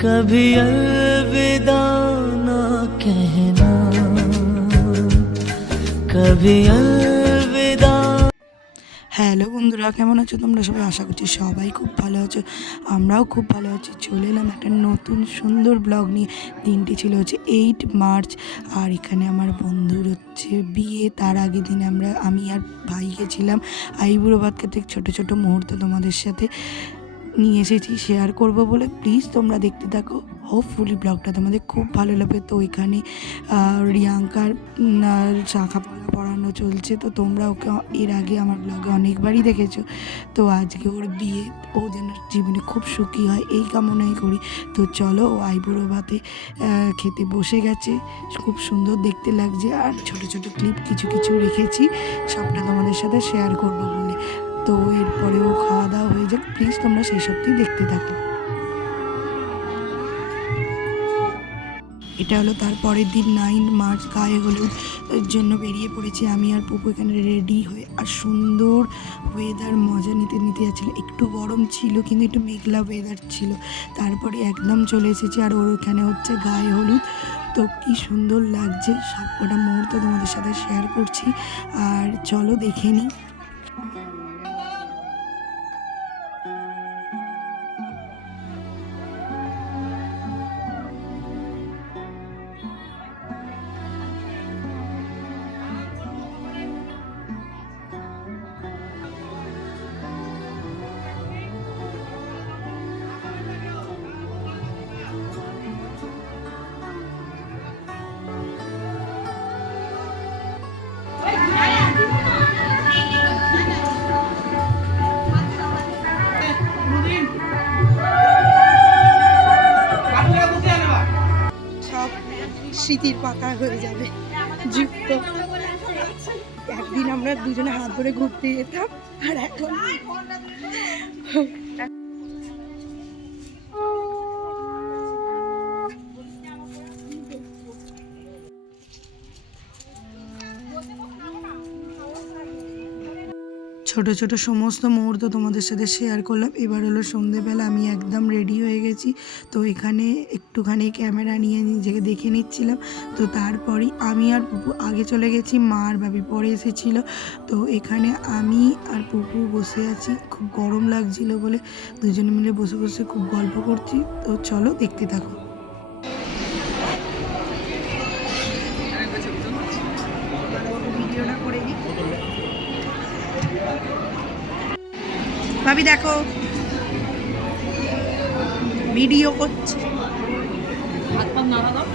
कभी अलविदा ना कहना, कभी अलविदा। হ্যালো বন্ধুরা, কেমন আছো তোমরা সবাই? আশা করছি সবাই খুব ভালো আছো, আমরাও খুব ভালো আছি। চলে এলাম একটা নতুন সুন্দর ব্লগ নিয়ে। দিনটি ছিল হচ্ছে 8 মার্চ, আর এখানে আমার বন্ধুর হচ্ছে বিয়ে। তার আগের দিন আমি আর ভাই গেছিলাম আইবুড়ো ভাত খেতে। ছোটো ছোটো মুহূর্ত তোমাদের সাথে নিয়ে এসেছি শেয়ার করব বলে। প্লিজ তোমরা দেখতে থাকো, হোপফুলি ব্লগটা তোমাদের খুব ভালো লাগবে। তো এখানে রিয়াঙ্কার শাখা পড়ানো চলছে, তো তোমরা ওকে এর আগে আমার ব্লগে অনেকবারই দেখেছো। তো আজকে ওর বিয়ে, ও যেন জীবনে খুব সুখী হয় এই কামনাই করি। তো চলো, ও আইবুড়ো ভাতে খেতে বসে গেছে, খুব সুন্দর দেখতে লাগছে। আর ছোট ছোট ক্লিপ কিছু কিছু রেখেছি, সবটা তোমাদের সাথে শেয়ার করবো বলে। তো এরপরেও খাওয়া দাওয়া হয়ে যাক, প্লিজ তোমরা সেই সবটি দেখতে থাকো। এটা হলো তার পরের দিন 9 মার্চ, গায়ে হলুদ জন্য বেরিয়ে পড়েছি আমি আর পুপু এখানে রেডি হয়ে। আর সুন্দর ওয়েদার মজা নিতে নিতে যাচ্ছিলো। একটু গরম ছিল কিন্তু একটু মেঘলা ওয়েদার ছিল। তারপরে একদম চলে এসেছি, আর ওর এখানে হচ্ছে গায়ে হলুদ। তো কি সুন্দর লাগছে, সবকটা মুহূর্ত তোমাদের সাথে শেয়ার করছি। আর চলো দেখে নিই। স্মৃতির পাতা হয়ে যাবে যুক্ত। একদিন আমরা দুজনে হাত ধরে ঘুরতে যেতাম, আর এখন ছোট ছোট সমস্ত মুহূর্ত তোমাদের সাথে শেয়ার করলাম। এবার হলো সন্ধেবেলা, আমি একদম রেডি হয়ে গেছি। তো এখানে একটুখানি ক্যামেরা নিয়ে নিজেকে দেখে নিচ্ছিলাম। তো তারপরেই আমি আর পুপু আগে চলে গেছি, মা আর ভাবি পরে এসেছিলো। তো এখানে আমি আর পুপু বসে আছি, খুব গরম লাগছিল বলে দুজনে মিলে বসে বসে খুব গল্প করছি। তো চলো দেখতে থাকো। ভিডিওটা করে দিই ভাবি, দেখো ভিডিও করছে। হাত পা নাড়া দাও।